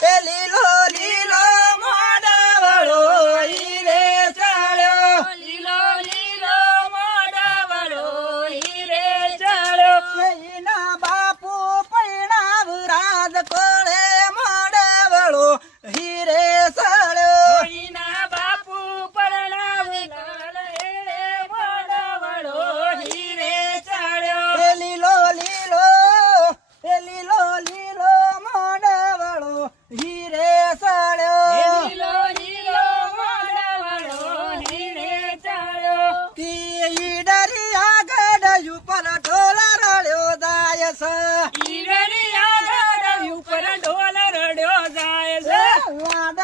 એ લીલો લીલો મોઢવાળો હીરે ચાલ્યો, લીલો લીલો મોઢવાળો હીરે ચાલ્યો. એના બાપુ પૈણાવ રાજ કોળે મોઢવાળો હીરે ચાલ્યો. એના બાપુ પરણાવનાર હેડે મોઢવાળો હીરે ચાલ્યો. એ લીલો લીલો મોઢવાળો હીરે ચાલ્યો. લીલો લીલો મોઢવાળો હીરે ચાલ્યો. તી ઈડરી આગળ ઉપર ઢોલ રળ્યો જાય છે, ઈડરી આગળ ઉપર ઢોલ રડ્યો જાય છે. વાડ